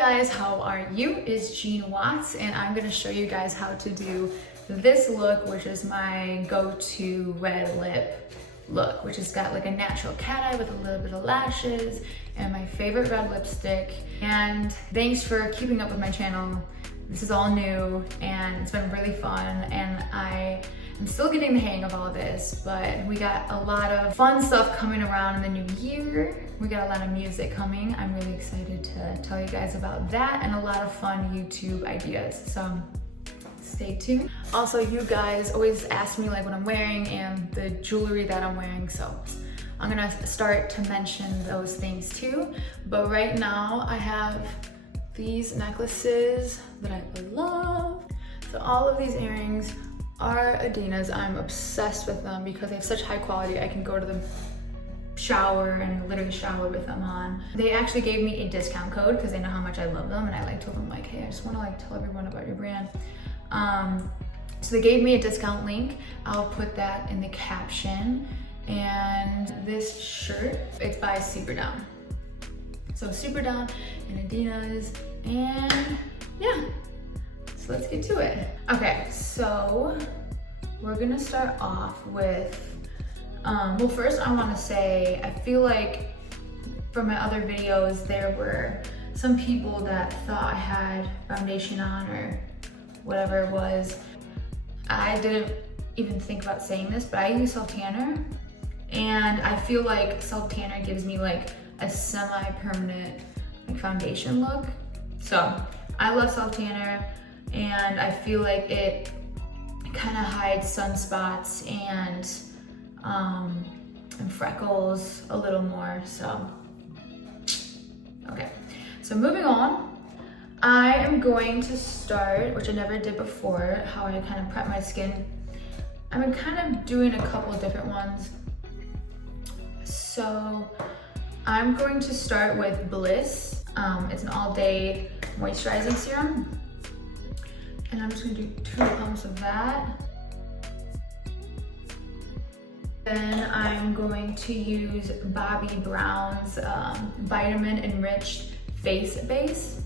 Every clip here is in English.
guys, how are you? It's Jean Watts, and I'm gonna show you guys how to do this look, which is my go-to red lip look, which has got like a natural cat eye with a little bit of lashes and my favorite red lipstick. And thanks for keeping up with my channel. This is all new and it's been really fun, and I'm still getting the hang of all this, but we got a lot of fun stuff coming around in the new year. We got a lot of music coming. I'm really excited to tell you guys about that, and a lot of fun YouTube ideas, so stay tuned. Also, you guys always ask me like what I'm wearing and the jewelry that I'm wearing, so I'm gonna start to mention those things too. But right now I have these necklaces that I love. So all of these earrings are Adina's. I'm obsessed with them because they have such high quality. I can go to the shower and literally shower with them on. They actually gave me a discount code because they know how much I love them, and I like told them like, hey, I just want to like tell everyone about your brand. So they gave me a discount link. I'll put that in the caption. And this shirt, it's by Super Down. So Super Down and Adina's, and yeah. So let's get to it. Okay, so we're gonna start off with, well, first I wanna say, I feel like from my other videos, there were some people that thought I had foundation on or whatever it was. I didn't even think about saying this, but I use self-tanner, and I feel like self-tanner gives me like a semi-permanent like foundation look. So I love self-tanner, and I feel like it kind of hides sunspots and freckles a little more, so. Okay, so moving on, I am going to start, which I never did before, how I kind of prep my skin. I've been kind of doing a couple different ones. So I'm going to start with Bliss. It's an all-day moisturizing serum. And I'm just gonna do 2 pumps of that. Then I'm going to use Bobbi Brown's Vitamin Enriched Face Base.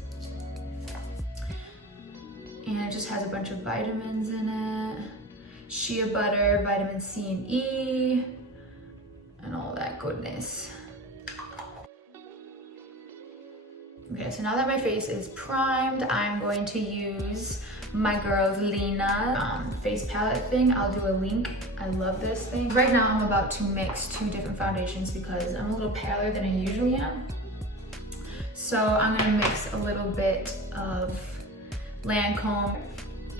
And it just has a bunch of vitamins in it. Shea butter, vitamin C and E, and all that goodness. Okay, so now that my face is primed, I'm going to use my girl's Lena face palette thing. I'll do a link. I love this thing. Right now I'm about to mix 2 different foundations because I'm a little paler than I usually am. So I'm gonna mix a little bit of Lancome,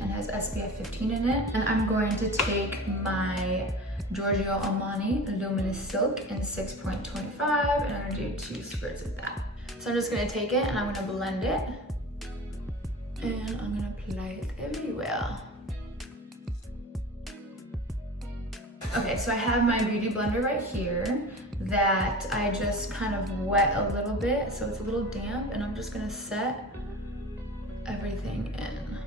and has SPF 15 in it. And I'm going to take my Giorgio Armani Luminous Silk in 6.25, and I'm gonna do 2 squirts of that. So I'm just gonna take it and I'm gonna blend it, and I'm gonna apply it everywhere. Okay, so I have my beauty blender right here that I just kind of wet a little bit, so it's a little damp, and I'm just gonna set everything in.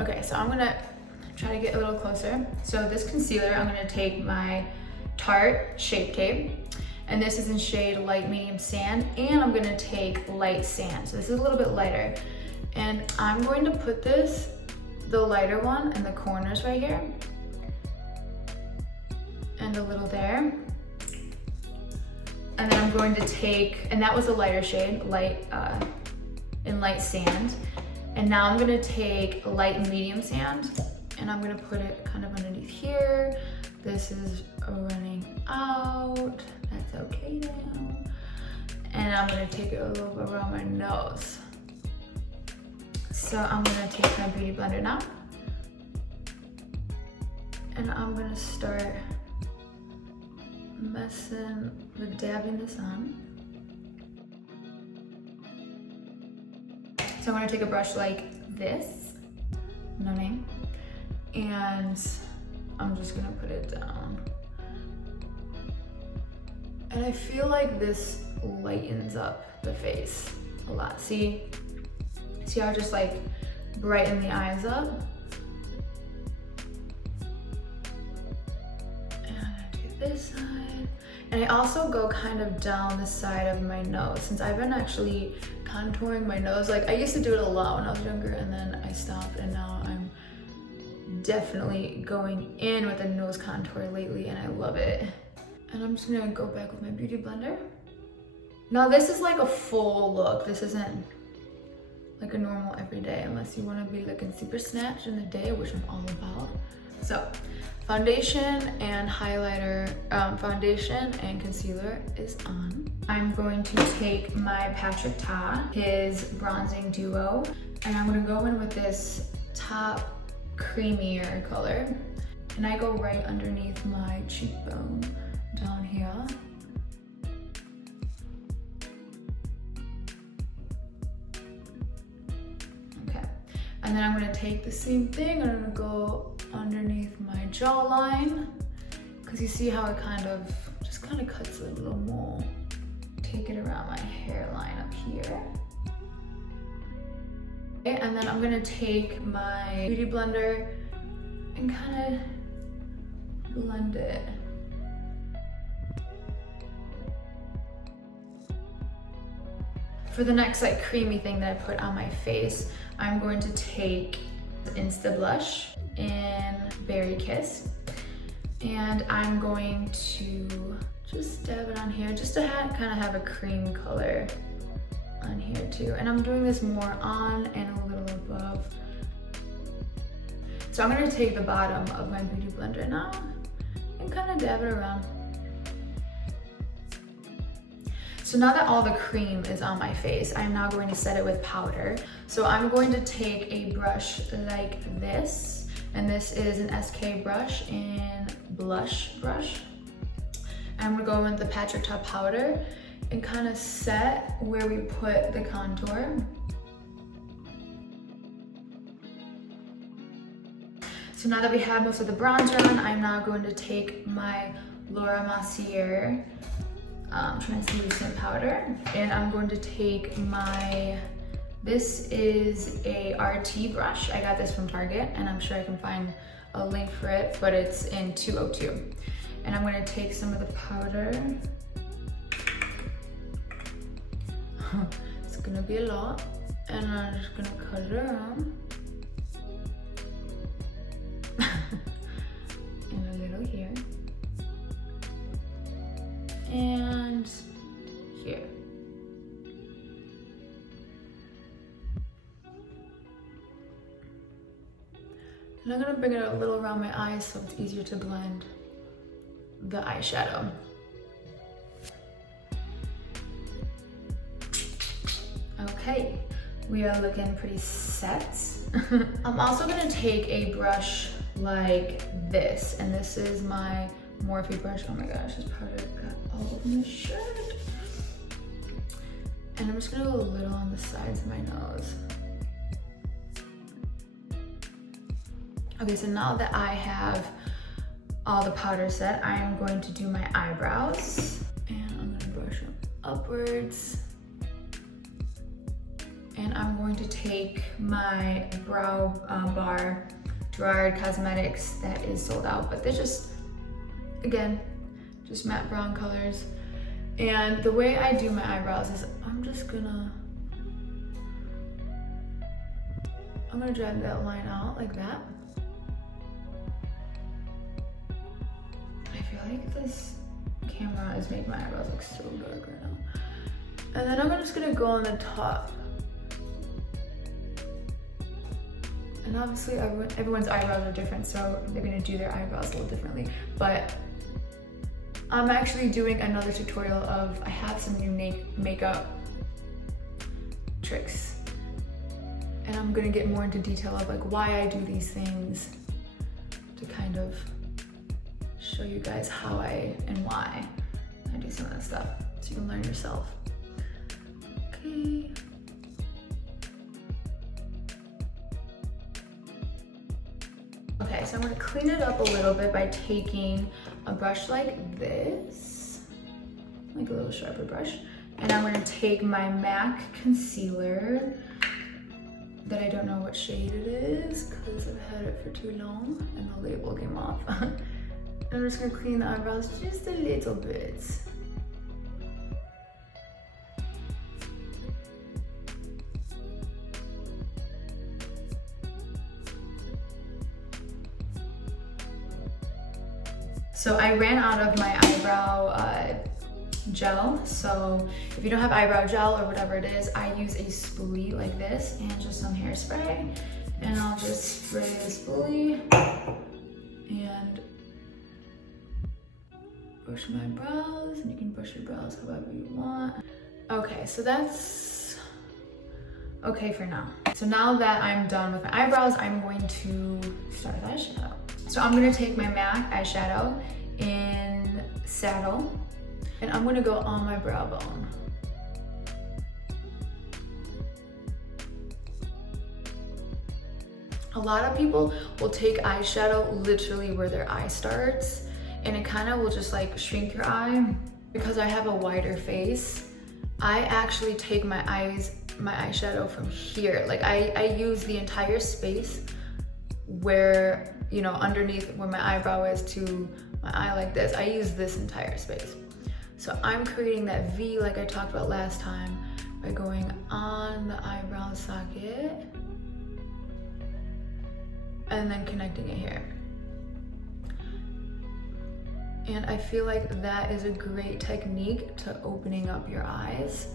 Okay, so I'm gonna try to get a little closer. So this concealer, I'm gonna take my Tarte Shape Tape, and this is in shade Light Medium Sand, and I'm gonna take Light Sand. So this is a little bit lighter. And I'm going to put this, the lighter one, in the corners right here, and a little there. And then I'm going to take, and that was a lighter shade, in Light Sand. And now I'm gonna take Light and Medium Sand, and I'm gonna put it kind of underneath here. This is running out, that's okay now. And I'm gonna take it a little bit around my nose. So I'm gonna take my beauty blender now, and I'm gonna start dabbing this on. So I'm gonna take a brush like this, no name, and I'm just gonna put it down. And I feel like this lightens up the face a lot. See how I just like brighten the eyes up? And I'm gonna do this side. And I also go kind of down the side of my nose, since I've been actually contouring my nose. Like, I used to do it a lot when I was younger, and then I stopped, and now I'm definitely going in with a nose contour lately, and I love it. And I'm just gonna go back with my beauty blender. Now this is like a full look. This isn't like a normal everyday, unless you wanna be looking super snatched in the day, which I'm all about. So, foundation and highlighter, foundation and concealer is on. I'm going to take my Patrick Ta, his bronzing duo, and I'm gonna go in with this top creamier color. And I go right underneath my cheekbone down here. Okay, and then I'm gonna take the same thing, I'm gonna go underneath my jawline, because you see how it just kind of cuts a little more. Take it around my hairline up here. Okay, and then I'm gonna take my beauty blender and kind of blend it. For the next like creamy thing that I put on my face, I'm going to take Insta Blush in Berry Kiss, and I'm going to just dab it on here, just to kind of have a cream color on here too. And I'm doing this more on and a little above. So I'm gonna take the bottom of my beauty blender now and kind of dab it around. So now that all the cream is on my face, I'm now going to set it with powder. So I'm going to take a brush like this, and this is an SK brush in Blush Brush. I'm gonna go in with the Patrick Ta powder and kind of set where we put the contour. So now that we have most of the bronzer on, I'm now going to take my Laura Mercier translucent powder, and I'm going to take this is a RT brush. I got this from Target, and I'm sure I can find a link for it, but it's in 202. And I'm gonna take some of the powder. It's gonna be a lot, and I'm just gonna cut it around. And a little here. And here. And I'm gonna bring it a little around my eyes so it's easier to blend the eyeshadow. Okay, we are looking pretty set. I'm also gonna take a brush like this, and this is my Morphe brush. Oh my gosh, this powder got all over my shirt. And I'm just gonna go a little on the sides of my nose. Okay, so now that I have all the powder set, I am going to do my eyebrows. And I'm gonna brush them upwards. And I'm going to take my Brow Bar Gerard Cosmetics that is sold out, but they're just, again, just matte brown colors. And the way I do my eyebrows is I'm gonna drag that line out like that. I feel like this camera is making my eyebrows look so dark right now. And then I'm just gonna go on the top. And obviously everyone's eyebrows are different, so they're gonna do their eyebrows a little differently. But I'm actually doing another tutorial of, I have some new makeup tricks. And I'm gonna get more into detail of like why I do these things, to kind of show you guys how and why I do some of that stuff, so you can learn yourself. Okay. Okay, so I'm gonna clean it up a little bit by taking a brush like this, like a little sharper brush, and I'm gonna take my MAC concealer that I don't know what shade it is because I've had it for too long and the label came off. I'm just gonna clean the eyebrows just a little bit. So I ran out of my eyebrow gel. So if you don't have eyebrow gel or whatever it is, I use a spoolie like this and just some hairspray. And I'll just spray the spoolie and brush my brows. And you can brush your brows however you want. Okay, so that's okay for now. So now that I'm done with my eyebrows, I'm going to start with eyeshadow. So I'm gonna take my MAC eyeshadow in Saddle, and I'm gonna go on my brow bone. A lot of people will take eyeshadow literally where their eye starts, and it kind of will just like shrink your eye. Because I have a wider face, I actually take my eyeshadow from here. Like I use the entire space where, you know, underneath where my eyebrow is to my eye like this. I use this entire space. So I'm creating that V like I talked about last time by going on the eyebrow socket and then connecting it here. And I feel like that is a great technique to opening up your eyes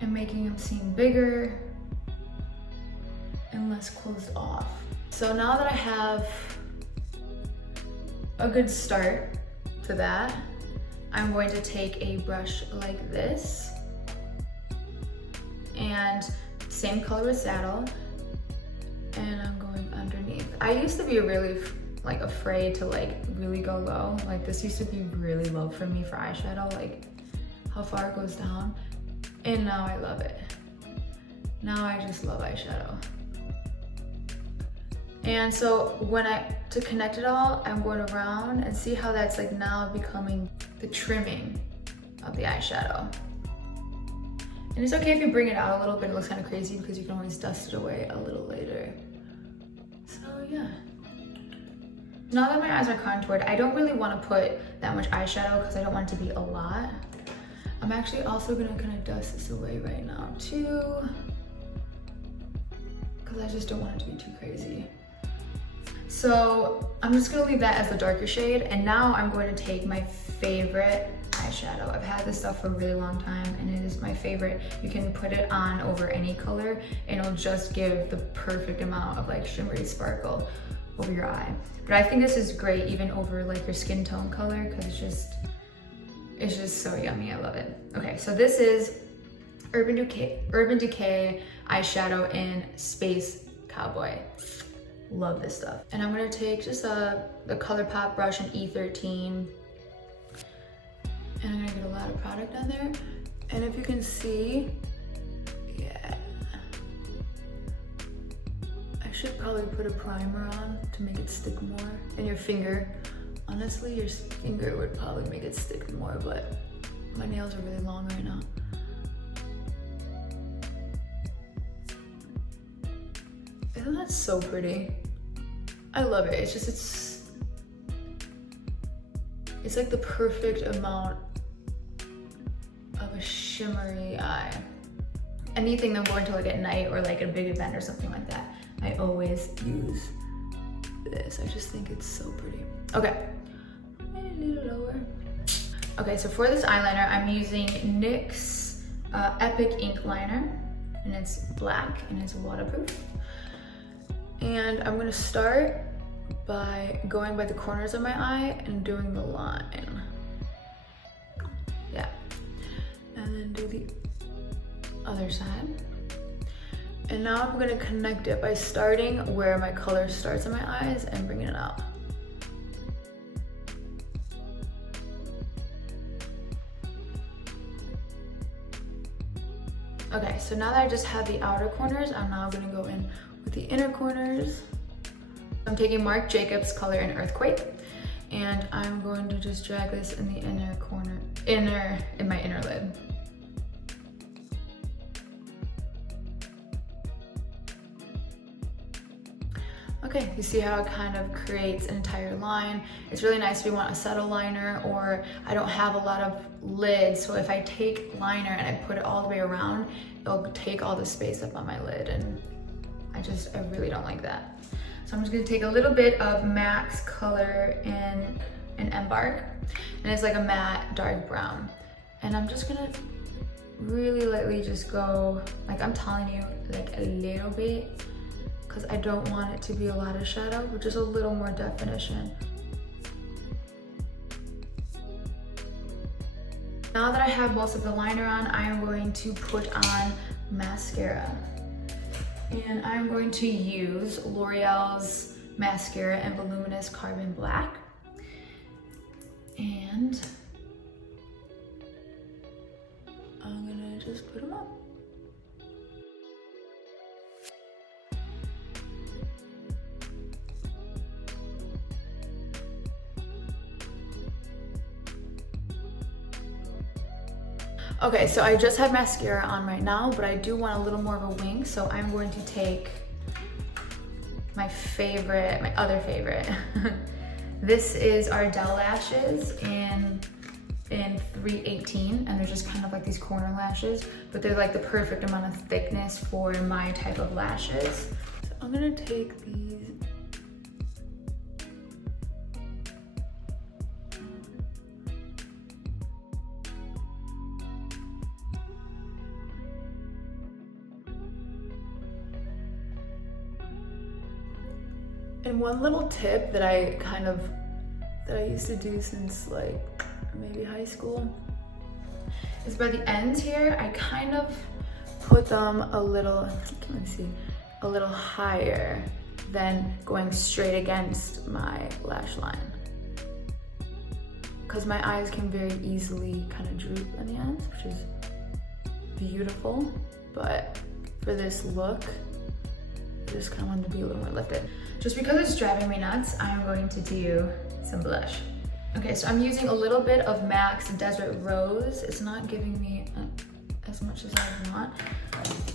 and making them seem bigger and less closed off. So now that I have a good start to that, I'm going to take a brush like this and same color as Saddle, and I'm going underneath. I used to be really like afraid to like really go low. Like this used to be really low for me for eyeshadow, like how far it goes down. And now I love it. Now I just love eyeshadow. And so to connect it all, I'm going around and see how that's like now becoming the trimming of the eyeshadow. And it's okay if you bring it out a little bit, it looks kind of crazy because you can always dust it away a little later. So yeah. Now that my eyes are contoured, I don't really want to put that much eyeshadow because I don't want it to be a lot. I'm actually also gonna kind of dust this away right now too, because I just don't want it to be too crazy. So I'm just gonna leave that as the darker shade, and now I'm going to take my favorite eyeshadow. I've had this stuff for a really long time and it is my favorite. You can put it on over any color and it'll just give the perfect amount of like shimmery sparkle over your eye. But I think this is great even over like your skin tone color because it's just so yummy. I love it. Okay, so this is Urban Decay eyeshadow in Space Cowboy. Love this stuff. And I'm gonna take just the ColourPop brush in E13. And I'm gonna get a lot of product on there. And if you can see, yeah. I should probably put a primer on to make it stick more. And your finger, honestly, your finger would probably make it stick more, but my nails are really long right now. Isn't that so pretty? I love it. It's just, it's like the perfect amount of a shimmery eye. Anything that I'm going to like at night or like a big event or something like that, I always use this. I just think it's so pretty. Okay, a little lower. Okay, so for this eyeliner, I'm using NYX Epic Ink Liner, and it's black and it's waterproof. And I'm gonna start by going by the corners of my eye and doing the line. Yeah. And then do the other side. And now I'm gonna connect it by starting where my color starts in my eyes and bringing it out. Okay, so now that I just have the outer corners, I'm now gonna go in with the inner corners. I'm taking Marc Jacobs color in Earthquake, and I'm going to just drag this in the inner corner, in my inner lid. Okay, you see how it kind of creates an entire line. It's really nice if you want a subtle liner, or I don't have a lot of lids, so if I take liner and I put it all the way around, it'll take all the space up on my lid, and I really don't like that. So I'm just gonna take a little bit of MAC's color in an Embark, and it's like a matte dark brown. And I'm just gonna really lightly just go, like I'm telling you, like a little bit, because I don't want it to be a lot of shadow, but just a little more definition. Now that I have most of the liner on, I am going to put on mascara. And I'm going to use L'Oreal's mascara in Voluminous Carbon Black. And I'm gonna just put them on. Okay, so I just have mascara on right now, but I do want a little more of a wing, so I'm going to take my other favorite. This is Ardell lashes in 318, and they're just kind of like these corner lashes, but they're like the perfect amount of thickness for my type of lashes. So I'm gonna take these. And one little tip that I used to do since like maybe high school is by the ends here, I kind of put them a little higher than going straight against my lash line. Because my eyes can very easily kind of droop on the ends, which is beautiful. But for this look, I just kind of wanted to be a little more lifted. Just because it's driving me nuts, I'm going to do some blush. Okay, so I'm using a little bit of MAC's Desert Rose. It's not giving me as much as I want.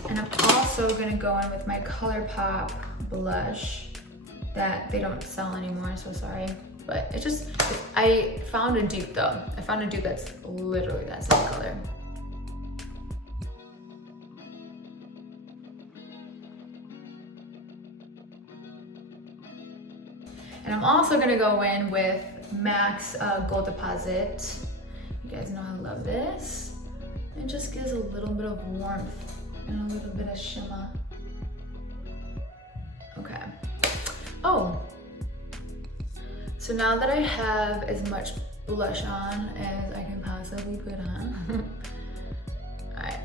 And I'm also gonna go in with my ColourPop blush that they don't sell anymore, so sorry. But I found a dupe though. I found a dupe that's literally that same color. And I'm also gonna go in with MAC's Gold Deposit. You guys know I love this. It just gives a little bit of warmth and a little bit of shimmer. Okay. Oh, so now that I have as much blush on as I can possibly put on,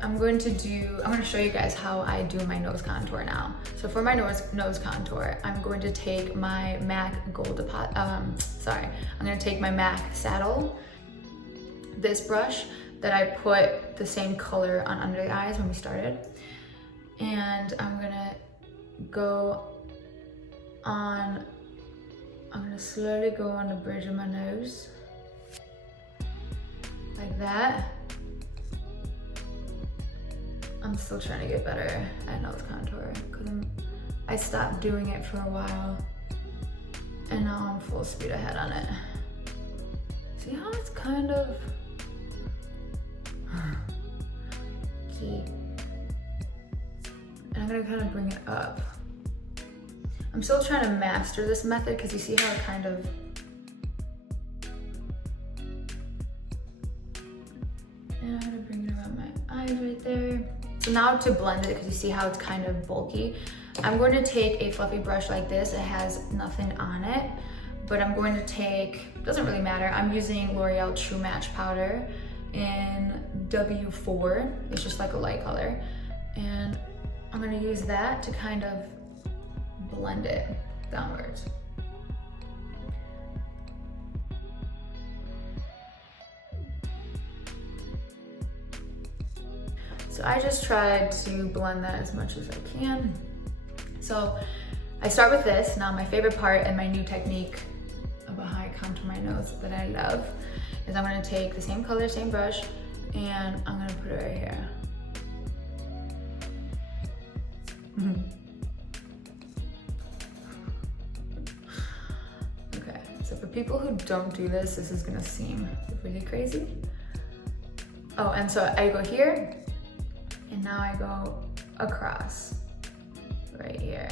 I'm going to show you guys how I do my nose contour now. So for my nose contour, I'm going to take my MAC Gold Deposit, I'm going to take my MAC Saddle, this brush that I put the same color on under the eyes when we started. And I'm gonna slowly go on the bridge of my nose, like that. I'm still trying to get better at nose contour because I stopped doing it for a while and now I'm full speed ahead on it. See how it's kind of, see, and I'm gonna kind of bring it up. I'm still trying to master this method because you see how it kind of, and I'm gonna bring it around my eyes right there. So now to blend it, because you see how it's kind of bulky, I'm going to take a fluffy brush like this. It has nothing on it, but I'm going to take, doesn't really matter, I'm using L'Oreal True Match Powder in W4. It's just like a light color. And I'm gonna use that to kind of blend it downwards. So I just tried to blend that as much as I can. So I start with this. Now my favorite part and my new technique of a high contour my nose that I love is I'm gonna take the same color, same brush, and I'm gonna put it right here. people who don't do this, this is gonna seem really crazy. Oh, and so I go here, and now I go across, right here.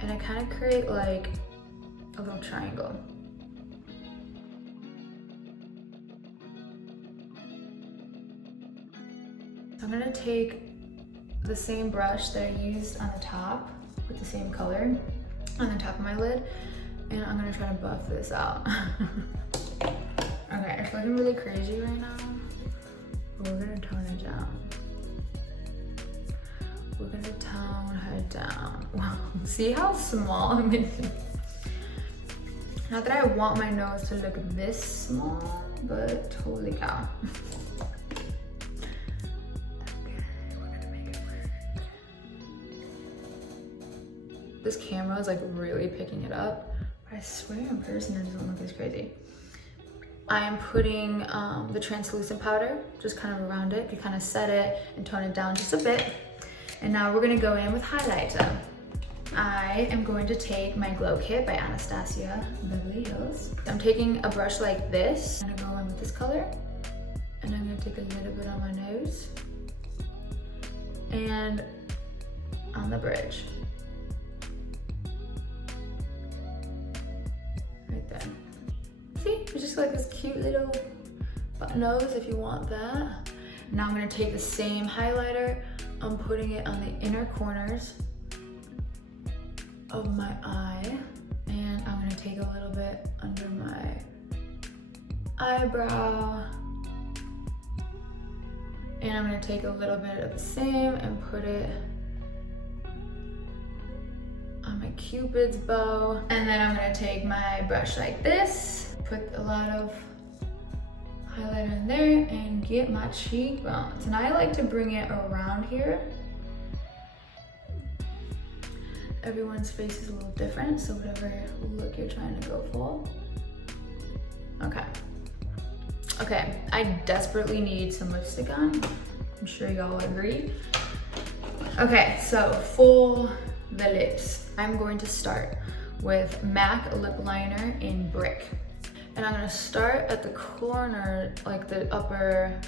And I kind of create like a little triangle. So I'm gonna take the same brush that I used on the top with the same color on the top of my lid, and I'm gonna try to buff this out. Okay, it's looking really crazy right now, but we're gonna tone it down. We're gonna tone her down. Wow, see how small I'm making? Not that I want my nose to look this small, but holy cow. Okay, we're gonna make it work. This camera is like really picking it up, but I swear in person it doesn't look this crazy. I am putting the translucent powder just kind of around it to kind of set it and tone it down just a bit. And now we're gonna go in with highlighter. I am going to take my Glow Kit by Anastasia Beverly Hills. I'm taking a brush like this. I'm gonna go in with this color, and I'm gonna take a little bit on my nose and on the bridge. Right there. See, it's just like this cute little nose if you want that. Now I'm gonna take the same highlighter, I'm putting it on the inner corners of my eye, and I'm gonna take a little bit under my eyebrow, and I'm gonna take a little bit of the same and put it on my Cupid's bow, and then I'm gonna take my brush like this, put a lot of highlighter in there and get my cheekbones. And I like to bring it around here. Everyone's face is a little different, so whatever look you're trying to go for. Okay. Okay, I desperately need some lipstick on. I'm sure y'all agree. Okay, so for the lips, I'm going to start with MAC lip liner in Brick. And I'm gonna start at the corner, like the upper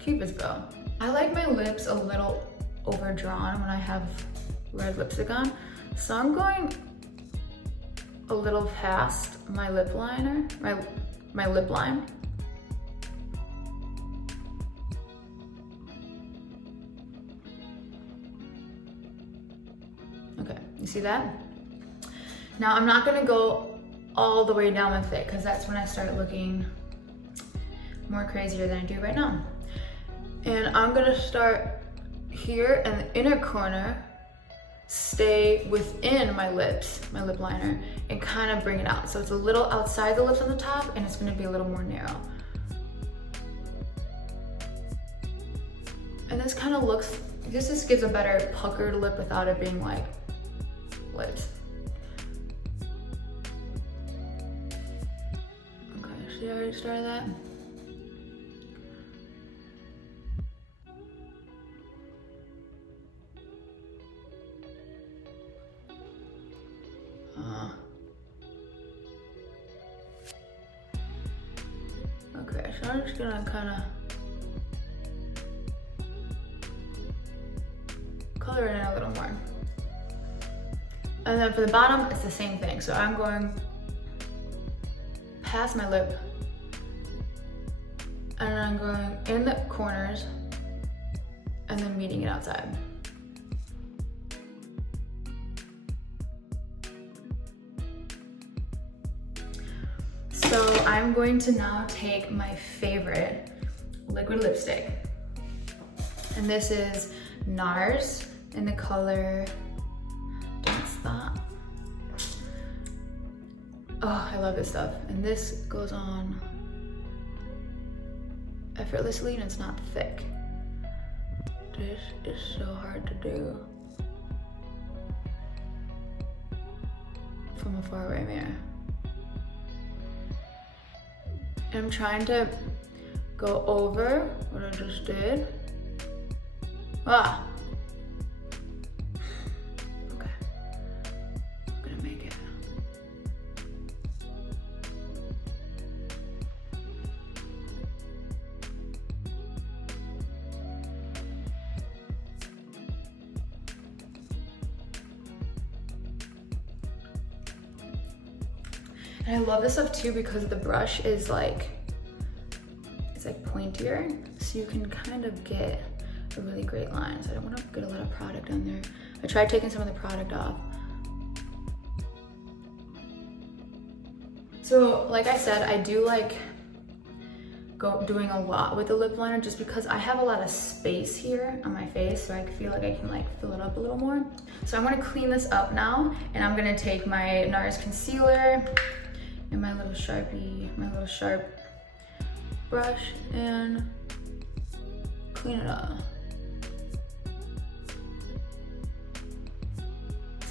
Cupid's bow. I like my lips a little overdrawn when I have red lipstick on. So I'm going a little past my lip liner, my lip line. Okay, you see that? Now I'm not gonna go all the way down with it, because that's when I start looking more crazier than I do right now. And I'm gonna start here in the inner corner, stay within my lips, my lip liner, and kind of bring it out. So it's a little outside the lips on the top, and it's gonna be a little more narrow. And this kind of looks, this just gives a better puckered lip without it being like lips. See, I already started that. Okay, so I'm just gonna kind of color it in a little more. And then for the bottom, it's the same thing. So I'm going past my lip, and I'm going in the corners and then meeting it outside. So I'm going to now take my favorite liquid lipstick. And this is NARS in the color Don't Stop. Oh, I love this stuff. And this goes on effortlessly, and it's not thick. This is so hard to do from a far away mirror. And I'm trying to go over what I just did. Ah. Okay. I'm gonna make it And I love this stuff too because the brush is like, it's like pointier, so you can kind of get a really great line. So I don't want to get a lot of product on there. I tried taking some of the product off. So like I said, I do like doing a lot with the lip liner just because I have a lot of space here on my face, so I feel like I can like fill it up a little more. So I'm gonna clean this up now, and I'm gonna take my NARS concealer and my little Sharpie, my little sharp brush, and clean it up.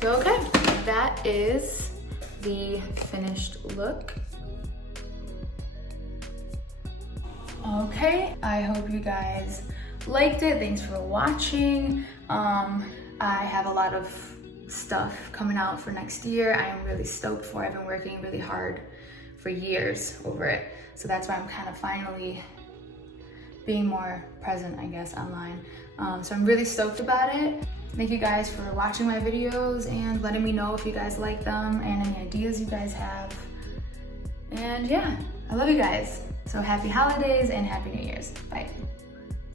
So okay, that is the finished look. Okay, I hope you guys liked it. Thanks for watching. I have a lot of stuff coming out for next year. I am really stoked for it. I've been working really hard for years over it. So that's why I'm kind of finally being more present, I guess, online. So I'm really stoked about it. Thank you guys for watching my videos and letting me know if you guys like them and any ideas you guys have. And yeah, I love you guys. So happy holidays and happy New Year's. Bye.